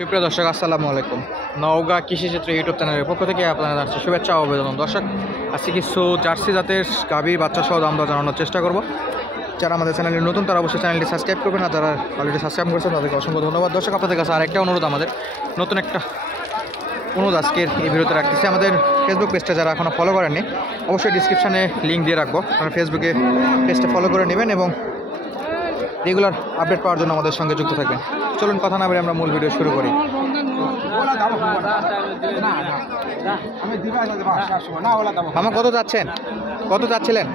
সুপ্রিয় দর্শক, আসসালামু আলাইকুম। নওগাঁ কৃষি ক্ষেত্র ইউটিউব চ্যানেলের পক্ষ থেকে আপনারা জানাচ্ছি শুভেচ্ছা ও অভিনন্দন। দর্শক, আজকে কিছু জার্সি জাতের গাভী বাচ্চা সহ দাম দর জানানোর চেষ্টা করব। যারা আমাদের চ্যানেলে নতুন তারা অবশ্যই চ্যানেলটি সাবস্ক্রাইব করবেন, আর যারা অলরেডি সাবস্ক্রাইব করেছেন তাদেরকে অসংখ্য ধন্যবাদ। দর্শক, আপনাদের কাছে আরেকটা অনুরোধ, আমাদের নতুন একটা অনুরোধ আজকের এই ভিডিওতে রাখতেছি। আমাদের ফেসবুক পেজটা যারা এখনও ফলো করেননি অবশ্যই ডিসক্রিপশানে লিঙ্ক দিয়ে রাখবো, আপনারা ফেসবুকে পেজটা ফলো করে নেবেন এবং রেগুলার আপডেট পাওয়ার জন্য আমাদের সঙ্গে যুক্ত থাকবেন। চলুন কথা না বলে আমরা মূল ভিডিও শুরু করি। মামা কত যাচ্ছেন? কত যাচ্ছিলেন?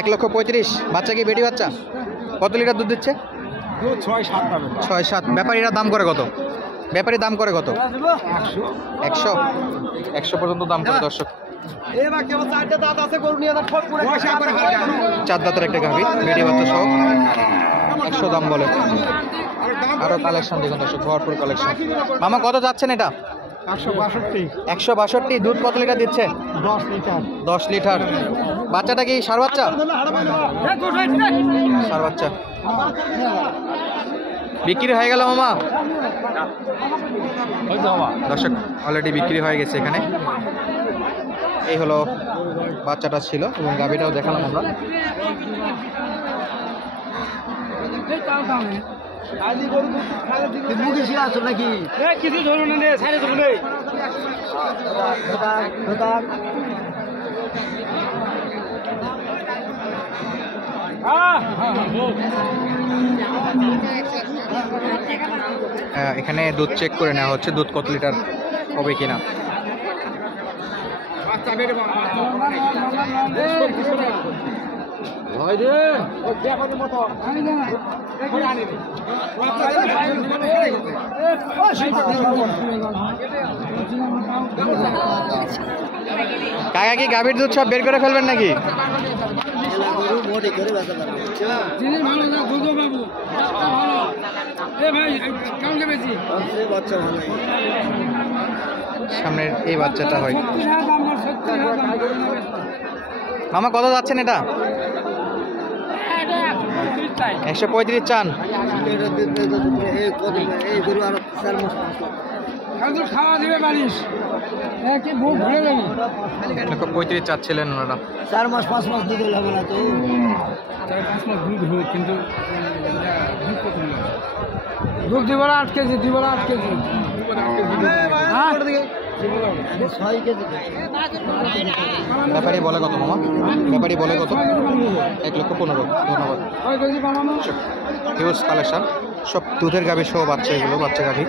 1,35,000। বাচ্চা কি বেটি বাচ্চা? কত লিটার দুধ দিচ্ছে? 6-7। ব্যাপারীরা দাম করে কত? ব্যাপারী দাম করে কত? 100 পর্যন্ত দাম করে। দর্শক, 4 দাঁতের একটা গাভী বেটি বাচ্চা সহ 100 দাম বলে। আরো কালেকশন দেখুন দর্শক, ভরপুর কালেকশন। মামা কত যাচ্ছেন এটা? 162। দুধ কত লিটার দিচ্ছে? 10 লিটার। বাচ্চাটা কি ষাঁড় বাচ্চা? ষাঁড় বাচ্চা। বিক্রি হয়ে গেল মামা? দর্শক, অলরেডি বিক্রি হয়ে গেছে। এখানে এই হলো বাচ্চাটা ছিল এবং গাভীটাও দেখালাম আমরা। নাকি কিছু ধরুন সাড়ে ধরুন। এখানে দুধ চেক করে নেওয়া হচ্ছে, দুধ কত লিটার হবে কিনা। কাকা কি গাভীর দুধ সব বের করে ফেলবেন নাকি? সামনের এই বাচ্চাটা হয়। মামা কত যাচ্ছেন এটা? 135 চান। 135 চাচ্ছিলেন ওনারা। 4 মাস 5 মাস দুধ হবে না তো? 4-5 মাস দুধ হবে, কিন্তু দুধ দিব না 8 কেজি, দিব না 8 কেজি। ব্যাপারী বলে কত মামা? ব্যাপারী বলে কত? 1,15,000। ধন্যবাদ। হিউজ কালেকশন, সব দুধের গাভী সহ বাচ্চা, এগুলো বাচ্চা গাভী।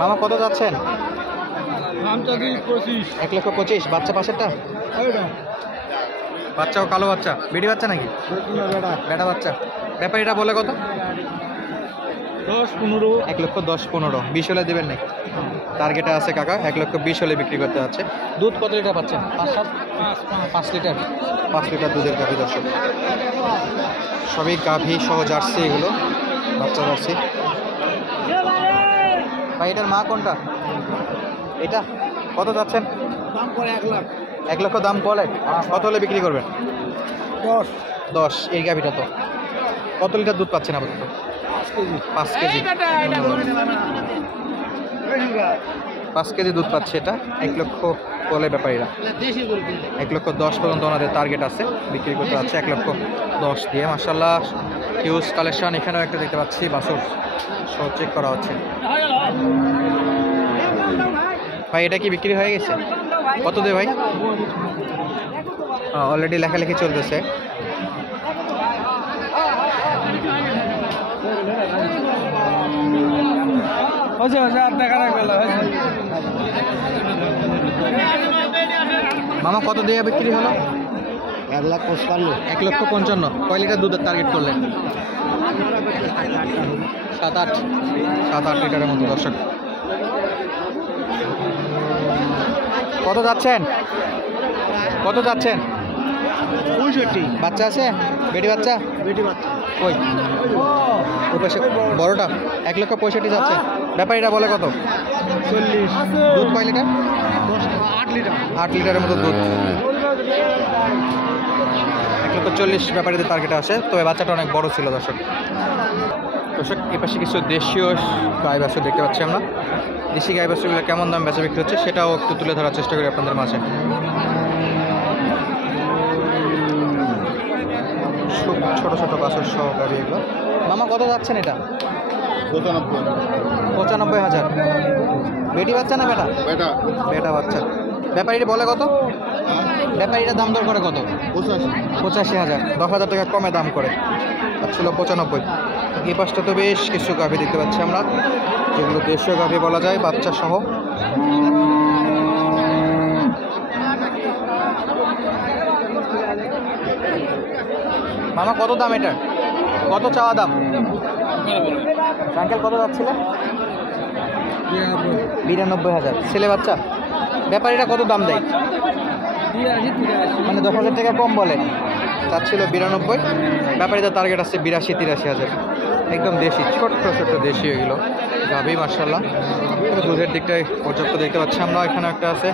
মামা কত যাচ্ছেন? 1,25,000। বাচ্চা পাশেরটা? বাচ্চাও কালো বাচ্চা, বেটি বাচ্চা নাকি? বেটা বাচ্চা। ব্যাপারীটা বলে কত? 10-15। 1,10,15,000। 20 হলে দেবেন নাকি? টার্গেটে আছে কাকা, 1,20,000 হলে বিক্রি করতে যাচ্ছে। দুধ কত লিটার পাচ্ছেন? 5 লিটার। 5 লিটার দুধের গাভী। দর্শক, সবই গাভী সহ জার্সি, এগুলো বাচ্চা জার্সি। ভাই, এটার মা কোনটা? এটা কত যাচ্ছেন? দাম করে 1 লাখ। 1 লক্ষ দাম বলে। কত হলে বিক্রি করবেন? 10। এই গাভীটা তো কত লিটার দুধ পাচ্ছেন আপাতত? 5 কেজি। 5 কেজি দুধ পাচ্ছে এটা। 1 লক্ষ বলে ব্যাপারীরা। 1,10,000 পর্যন্ত ওনাদের টার্গেট আছে, বিক্রি করতে যাচ্ছে 1,10,000 দিয়ে। মাশাআল্লাহ, হিউজ কালেকশন। এখানেও একটা দেখতে পাচ্ছি বাছুর সহ চেক করা হচ্ছে। ভাই, এটা কি বিক্রি হয়ে গেছে? কত দেয় ভাই? অলরেডি লেখালেখি চলতেছে। মামা কত দিয়ে বিক্রি হলো? 1,55,000। 1,55,000। কয় লিটার দুধের টার্গেট করলেন? 7-8 লিটারের মতো। দর্শক, কত যাচ্ছেন? কত যাচ্ছেন? 65। বাচ্চা আছে? বেটি বাচ্চা? বেটি বাচ্চা। ওই ওই পাশে বড়টা 1,65,000 যাচ্ছে। ব্যাপারীরা বলে কত? 40 দুধ কয় লিটার? 8 লিটার 8 লিটারের মতো দুধ। 1,40,000 ব্যাপারীদের টার্গেটে আসে, তবে বাচ্চাটা অনেক বড় ছিল দর্শক। দর্শক এ পাশে কিছু দেশীয় গাই বাছুর দেখতে পাচ্ছি আমরা। দেশি গাই বাছুরগুলো কেমন দাম বেচা বিক্রি হচ্ছে সেটাও একটু তুলে ধরার চেষ্টা করি আপনাদের মাঝে। ছোট ছোট বাছুর সহ গাড়ি এগুলো। মামা কত যাচ্ছেন এটা? 95,000। বেটি বাচ্চা না বেটা? বেটা বাচ্চা। ব্যাপারীরা বলে কত? ব্যাপারীরা দাম দর করে কত? 85,000। 10,000 টাকা কমে দাম করে, ছিল 95। এই পাশটা তো বেশ কিছু গাভী দেখতে পাচ্ছি আমরা, যেগুলো দেশীয় গাভী বলা যায়, বাচ্চা সহ। মামা কত দাম এটা? কত চাওয়া দাম? আঙ্কেল কত যাচ্ছিলেন? 92,000। ছেলে বাচ্চা। ব্যাপারীরা কত দাম দেয়? মানে 10,000 টাকা কম বলে। চাচ্ছিল 92, ব্যাপারীদের টার্গেট আসছে 82-83,000। একদম দেশি, ছোট্ট ছোট্ট দেশি এগুলো গাভী মার্শাল্লাহ। দুধের দিকটাই পর্যাপ্ত দেখতে পাচ্ছি আমরা। এখানে একটা আছে,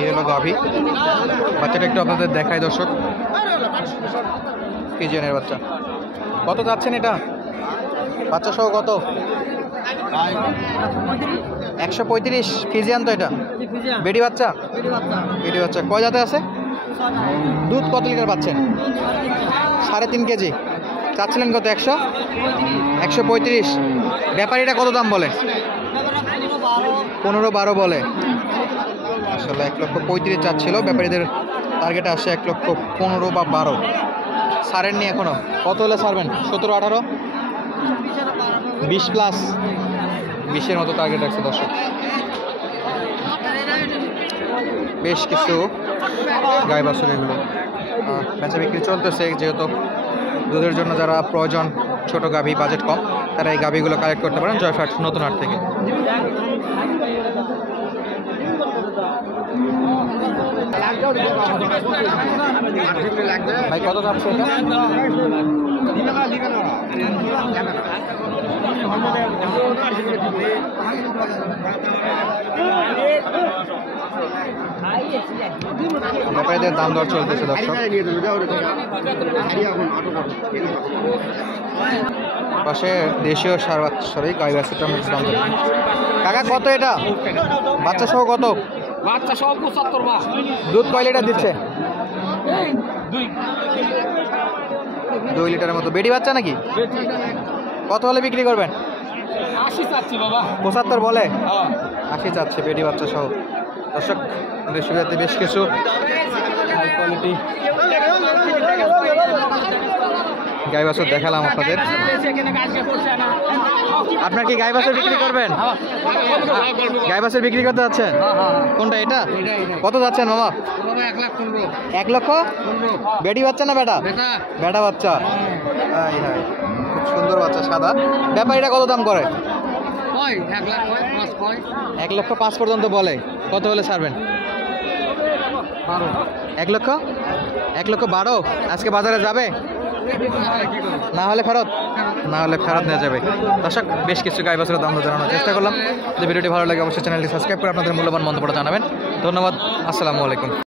এই হলো গাভী। বাচ্চাটা একটু আপনাদের দেখাই দর্শক, ফিজিয়ানের বাচ্চা। কত যাচ্ছেন এটা? বাচ্চা সহ কত? 135। ফিজিয়ান তো এটা? বেটি বাচ্চা? বেটি বাচ্চা। কয় জাতে আছে? দুধ কত লিটার পাচ্ছেন? 3.5 কেজি। চাচ্ছিলেন কত? 135। ব্যাপারীটা কত দাম বলে? 15-12 বলে। আসলে 1,35,000 চাচ্ছিল, ব্যাপারীদের টার্গেটে আসে 1,15,000 বা 12। ছাড়েননি এখনো? কত হলে ছাড়বেন? 17-18? 20+? 20-এর মতো টার্গেট রাখছে দর্শক। বেশ কিছু গাই বাছুর এগুলো বেচা বিক্রি চলতেছে, যেহেতু দুধের জন্য যারা প্রয়োজন ছোট গাভী, বাজেট কম, তারা এই গাভীগুলো কালেক্ট করতে পারেন জয়ফ্রাট নতুন হাট থেকে। ভাই কত যাচ্ছে এটা? ব্যাপারীদের দাম দর চলতেছে দর্শক। পাশে দেশীয় সার বাচ্চারই গাই বাছুরটা মিক্স দাম দর। কাকা কত এটা? বাচ্চা সহ কত? বাচ্চা সব 75 মা। দুধ কয় লিটার দিচ্ছে? 2 লিটারের মতো। বেটি বাচ্চা নাকি? কত হলে বিক্রি করবেন? 80 চাচ্ছি বাবা। 75 বলে? 80 চাচ্ছে বেটি বাচ্চা সহ। দর্শক দেশীয় জাতে বেশ কিছু হাই কোয়ালিটি গাই বাছুর দেখালাম আপনাদের। আপনার কি গাই বাছুর বিক্রি করবেন? গাই বাছুর বিক্রি করতে যাচ্ছেন? কোনটা এটা? কত যাচ্ছেন মামা? 1 লক্ষ? বেটি বাচ্চা না বেটা? বেটা বাচ্চা। হাই হাই, খুব সুন্দর বাচ্চা, সাদা। ব্যাপারীরা কত দাম করে? 1,05,000 পর্যন্ত বলে। কত হলে ছাড়বেন? 1 লক্ষ? 1,12,000? আজকে বাজারে যাবে? না হলে ফেরত? না হলে ফেরত নেওয়া যাবে। দর্শক বেশ কিছু গাই বাছুরের দাম জানানোর চেষ্টা করলাম। যদি ভিডিওটি ভালো লাগে অবশ্যই চ্যানেলটি সাবস্ক্রাইব করে আপনাদের মূল্যবান মন্তব্য জানাবেন। ধন্যবাদ। আসসালামু আলাইকুম।